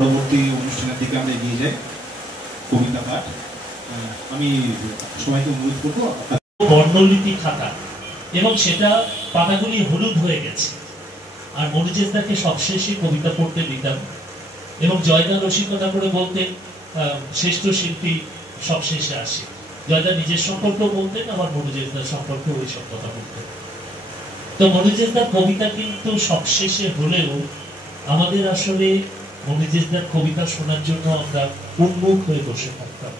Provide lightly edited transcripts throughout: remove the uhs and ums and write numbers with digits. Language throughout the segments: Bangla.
পরবর্তী অনুষ্ঠানের দিকে আমরা এগিয়ে যাই। কবিতা পাঠ আমি সবাইকে অনুরোধ করবো। বর্ণলিপি খাতা এবং সেটা পাতাগুলি হলুদ হয়ে গেছে। আর মনিজেশদাকে সবশেষে কবিতা পড়তে দিতাম এবং জয়দা রসিকতা করে বলতেন শ্রেষ্ঠ শিল্পী সবশেষে আসে। জয়দা নিজের সম্পর্ক বলতেন, আবার মনিজেশদার সম্পর্কে ওই সব কথা বলতেন। তো মনিজেশদার কবিতা কিন্তু সবশেষে হলেও আমাদের আসলে মনিজেশদার কবিতা শোনার জন্য আমরা উন্মুখ হয়ে বসে থাকতাম।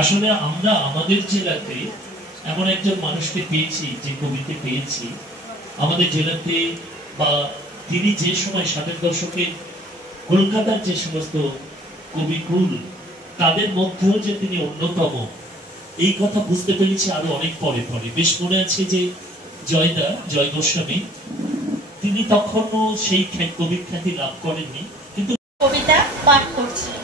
আসলে আমরা আমাদের জেলাতে এমন একজন মানুষকে পেয়েছি, যে কবিকে পেয়েছি আমাদের জেলাতে, বা তিনি যে সময় 60-এর দশকে কলকাতার যে সমস্ত কবিকুল তাদের মধ্যেও যে তিনি অন্যতম, এই কথা বুঝতে পেরেছি আরো অনেক পরে পরে। বেশ মনে আছে যে জয়দা, জয় গোস্বামী, তিনি তখনও সেই কবির খ্যাতি লাভ করেননি, কিন্তু কবিতা পাঠ করছিলেন।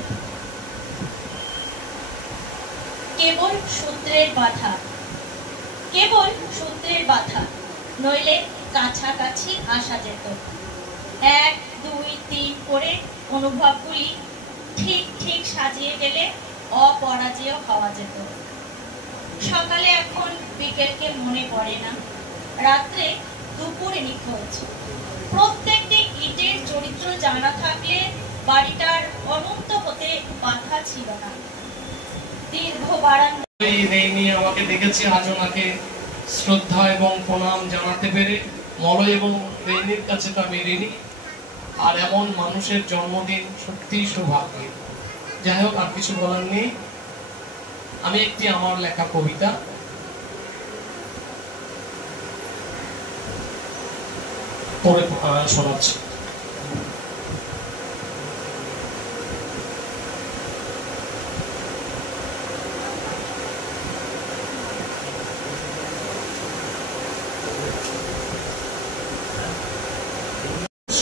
কেবল সূত্রের বাধা, কেবল সূত্রের বাধা, নইলে কাছাকাছি আসা যেত। 1, 2, 3 করে অনুভবগুলি ঠিক ঠিক সাজিয়ে গেলে অপরাজেয় হওয়া যেত। সকালে এখন বিকেলকে মনে পড়ে না, রাত্রে দুপুরে নিখোঁজ। প্রত্যেকটি ইটের চরিত্র জানা থাকলে বাড়িটার অনন্ত হতে বাধা ছিল না। দীর্ঘ বারান্দা আমাকে দেখেছি, আজ ওনাকে শ্রদ্ধা এবং প্রণাম জানাতে পেরে। মলয় এবং রেনির কাছে তো আমি ঋণী, আর এমন মানুষের জন্মদিন সত্যিই সৌভাগ্য। যাই হোক, আর কিছু বলার নেই। আমি একটি আমার লেখা কবিতা পড়ে শোনাচ্ছি।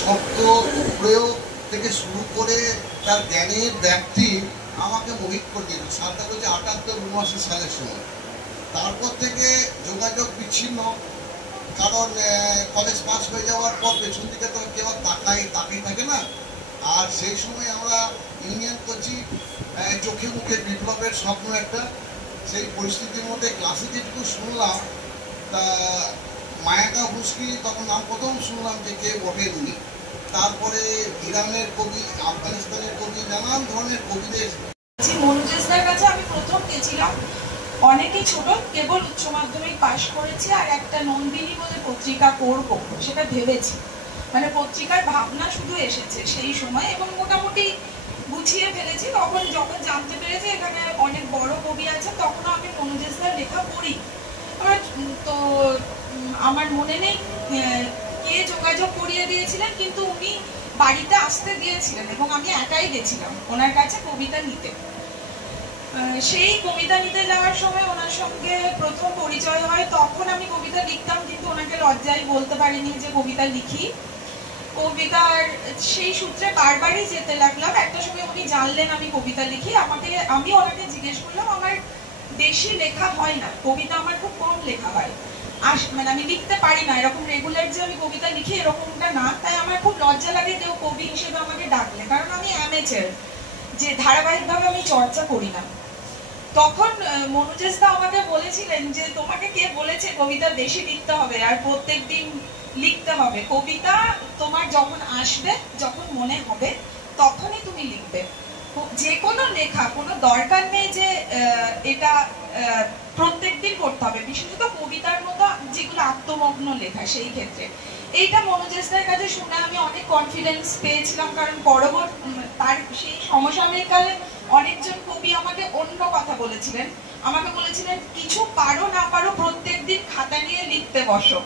শব্দ প্রয়োগ থেকে শুরু করে তার জ্ঞানের ব্যাপ্তি আমাকে মোহিত করে দিল। সালটা হচ্ছে 78-79 সালের সময়। তারপর থেকে যোগাযোগ বিচ্ছিন্ন, কারণ কলেজ পাস হয়ে যাওয়ার পর পেছন দিকে তো কেউ তাকাই থাকে না। আর সেই সময় আমরা ইউনিয়ন করছি, চোখে মুখে বিপ্লবের স্বপ্ন একটা। সেই পরিস্থিতির মধ্যে ক্লাসে যেটুকু শুনলাম, তা মায়াকা হুসকি তখন নাম প্রথম শুনলাম যে কে ওঠেননি। তারপরে ইরানের কবি, আফগানিস্তানের কবি, নানান ধরনের কবিদের। মনুজেশদার কাছে আমি প্রথম গেছিলাম অনেকেই ছোট, কেবল উচ্চ মাধ্যমিক পাশ করেছি, আর একটা নন্দিনী বলে পত্রিকা করব সেটা ভেবেছি। মানে পত্রিকার ভাবনা শুধু এসেছে সেই সময়, এবং মোটামুটি গুছিয়ে ফেলেছি। তখন যখন জানতে পেরেছি এখানে অনেক বড় কবি আছে, তখনও আমি মনুজেশদার লেখা পড়ি। তো আমার মনে নেই কে যোগাযোগ করিয়ে দিয়েছিলেন, কিন্তু উনি বাড়িতে আসতে দিয়েছিলেন এবং আমি একাই গেছিলাম ওনার কাছে কবিতা নিতে। সেই কবিতা নিতে যাওয়ার সময় ওনার সঙ্গে প্রথম পরিচয় হয়। তখন আমি কবিতা লিখতাম, কিন্তু ওনাকে লজ্জায় বলতে পারিনি যে কবিতা লিখি। কবিতার সেই সূত্রে বারবারই যেতে লাগলাম। একটা সময় উনি জানলেন আমি কবিতা লিখি। আমি ওনাকে জিজ্ঞেস করলাম, আমার বেশি লেখা হয় না, কবিতা আমার খুব কম লেখা হয়, মানে আমি লিখতে পারি না এরকম রেগুলার যে আমি কবিতা লিখি এরকমটা না। তাই আমার খুব লজ্জা লাগে কেউ কবি হিসেবে আমাকে ডাকলে, কারণ আমি অ্যামেচার, যে ধারাবাহিকভাবে আমি চর্চা করি না। তখন মনুজেশদা আমাকে বলেছিলেন যে তোমাকে কে বলেছে কবিতা বেশি লিখতে হবে আর প্রত্যেক দিন লিখতে হবে, কবিতা তোমার যখন আসবে, যখন মনে হবে তখনই তুমি লিখবে। যে কোনো লেখা কোনো দরকার নেই যে এটা প্রত্যেকদিন করতে হবে, বিশেষত কবিতার মতো যেগুলো আত্মমগ্ন লেখা। সেই ক্ষেত্রে এইটা মনুজেশদার কাছে শুনে আমি অনেক কনফিডেন্স পেয়েছিলাম, কারণ তার সেই সমসাময়িককালে অনেকজন কবি আমাকে অন্য কথা বলেছিলেন। আমাকে বলেছিলেন কিছু পারো না পারো প্রত্যেক দিন খাতা নিয়ে লিখতে বসো।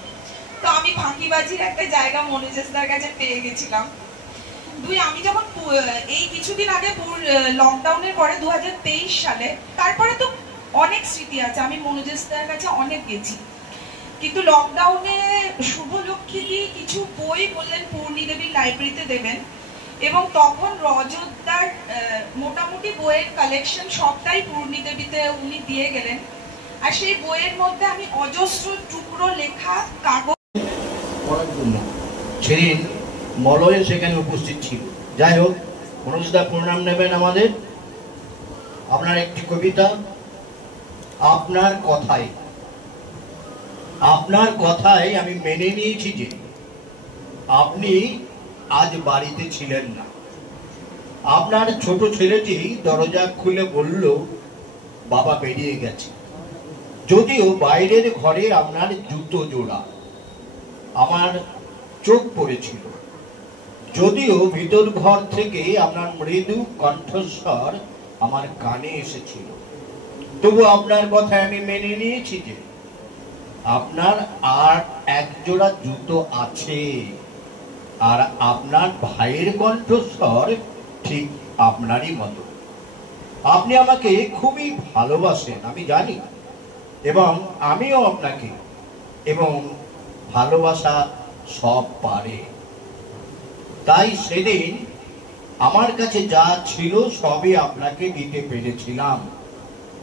তো আমি ফাঁকিবাজির একটা জায়গা মনুজেশদার কাছে পেয়ে গেছিলাম। আমি যখন এই কিছুদিন আগে লকডাউনের পরে 2023 সালে, তারপরে তো অনেক স্মৃতি আছে। আমি মনোজেশদার কাছে অনেক গেছি, কিন্তু লকডাউনে শুভলক্ষ্মী কিছু বই বললেন পূর্ণি দেবীর লাইব্রেরিতে দেবেন, এবং তখন রজতদার মোটামুটি বইয়ের কালেকশন সবটাই পূর্ণি দেবীতে উনি দিয়ে গেলেন। আর সেই বইয়ের মধ্যে আমি অজস্র টুকরো লেখা কাগজ পড়ার জন্য সেদিন মলয় সেখানে উপস্থিত ছিল। যাই হোক, মনোজদা প্রণাম নেবেন আমাদের। আপনার একটি কবিতা, আপনার কথায় আমি মেনে নিয়েছি যে আপনি আজ বাড়িতে ছিলেন না। আপনার ছোট ছেলেটি দরজা খুলে বলল বাবা বেরিয়ে গেছে, যদিও বাইরের ঘরে আপনার জুতো জোড়া আমার চোখ পড়েছিল, যদিও ভিতর ঘর থেকে আপনার মৃদু কণ্ঠস্বর আমার কানে এসেছিল, তবু আপনার কথায় আমি মেনে নিয়েছি যে আপনার আর এক জোড়া জুতো আছে, আর আপনার ভাইয়ের কণ্ঠস্বর ঠিক আপনারই মতো। আপনি আমাকে খুবই ভালোবাসেন আমি জানি, এবং আমিও আপনাকে, এবং ভালোবাসা সব পারে। তাই সেদিন আমার কাছে যা ছিল সবই আপনাকে দিতে পেরেছিলাম।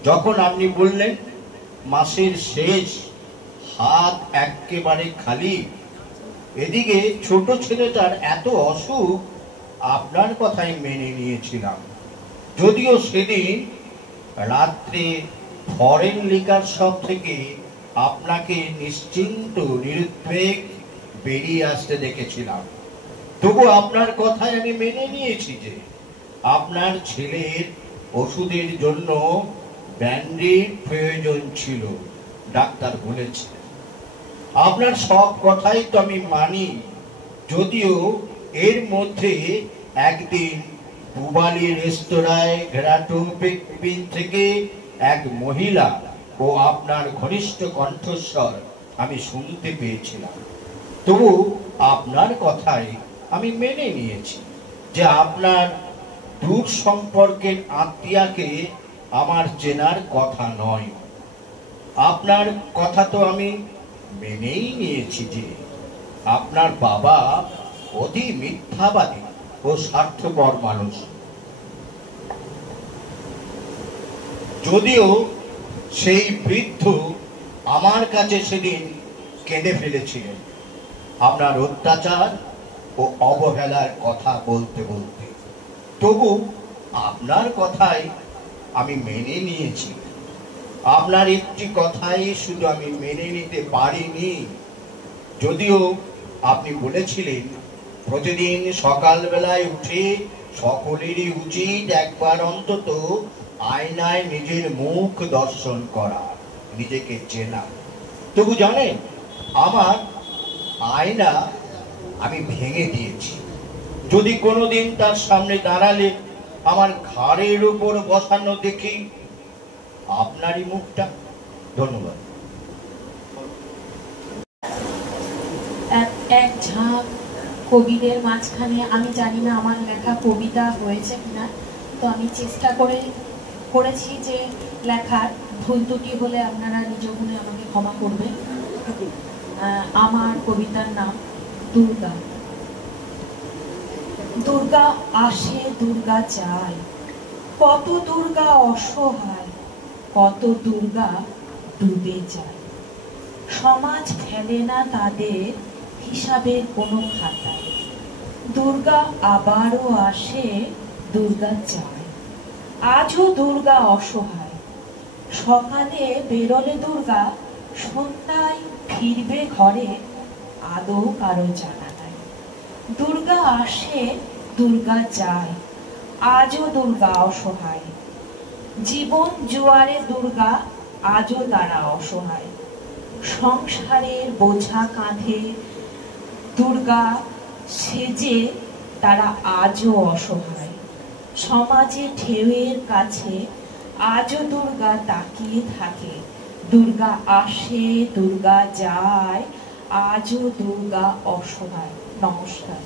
যখন আপনি বললেন মাসের শেষ, হাত একেবারে খালি, এদিকে ছোট ছেলেটার এত অসুখ, আপনার কথাই মেনে নিয়েছিলাম। যদিও সেদিন রাত্রে ফরেন লিকার শপ থেকে আপনাকে নিশ্চিন্ত নিরুদ্বেগ বেরিয়ে আসতে দেখেছিলাম, তবু আপনার কথাই আমি মেনে নিয়েছি যে আপনার ছেলের ওষুধের জন্য ব্যান্ডের প্রয়োজন ছিল, ডাক্তার বলেছিলেন। আপনার সব কথাই তো আমি মানি, যদিও এর মধ্যে একদিন পুবালি রেস্তোরাঁয় ঘেরাটোপিন থেকে এক মহিলা ও আপনার ঘনিষ্ঠ কণ্ঠস্বর আমি শুনতে পেয়েছিলাম, তবু আপনার কথাই আমি মেনে নিয়েছি যে আপনার দূর সম্পর্কের আত্মীয়াকে আমার চেনার কথা নয়। আপনার কথা তো আমি মেনেই নিয়েছি যে আপনার বাবা অতি মিথ্যাবাদী ও স্বার্থপর মানুষ, যদিও সেই বৃদ্ধ আমার কাছে সেদিন কেঁদে ফেলেছিলেন আপনার অত্যাচার ও অবহেলার কথা বলতে বলতে, তবু আপনার কথাই আমি মেনে নিয়েছি। আপনার একটি কথাই শুধু আমি মেনে নিতে পারিনি, যদিও আপনি বলেছিলেন প্রতিদিন সকালবেলায় উঠে সকলেরই উচিত একবার অন্তত আয়নায় নিজের মুখ দর্শন করা, নিজেকে চেনা। তবু জানেন, আমার আয়না আমি ভেঙে দিয়েছি। যদি কোনোদিন তার সামনে দাঁড়ালে আমার ঘাড়ের উপর বসানো দেখি আপনারই মুখটা। ধন্যবাদ। এক ঝাঁক কবিদের মাঝখানে আমি জানি না আমার লেখা কবিতা হয়েছে কিনা, তো আমি চেষ্টা করেছি যে লেখার ভুল ত্রুটি হলে আপনারা নিজ গুণে আমাকে ক্ষমা করবেন। আমার কবিতার নাম দুর্গা। দুর্গা আসে দুর্গা যায়, কত দুর্গা অসহায়, কত দুর্গা ডুবে যায়। সমাজ ফেলে না তাদের হিসাবের কোনো খাতায়। দুর্গা আবারও আসে দুর্গা যায়, আজও দুর্গা অসহায়। সকালে বেরোলে দুর্গা, সন্ধ্যায় ফিরবে ঘরে, আদৌ কারো জানা নাই। দুর্গা আসে দুর্গা যায়, আজও দুর্গা অসহায়। জীবন জোয়ারে দুর্গা, আজও তারা অসহায়। সংসারের বোঝা কাঁধে দুর্গা সেজে তারা আজও অসহায়। সমাজে ঢেউয়ের কাছে আজও দুর্গা তাকিয়ে থাকে। দুর্গা আসে দুর্গা যায়, আজও দুর্গা অসহায়। নমস্কার।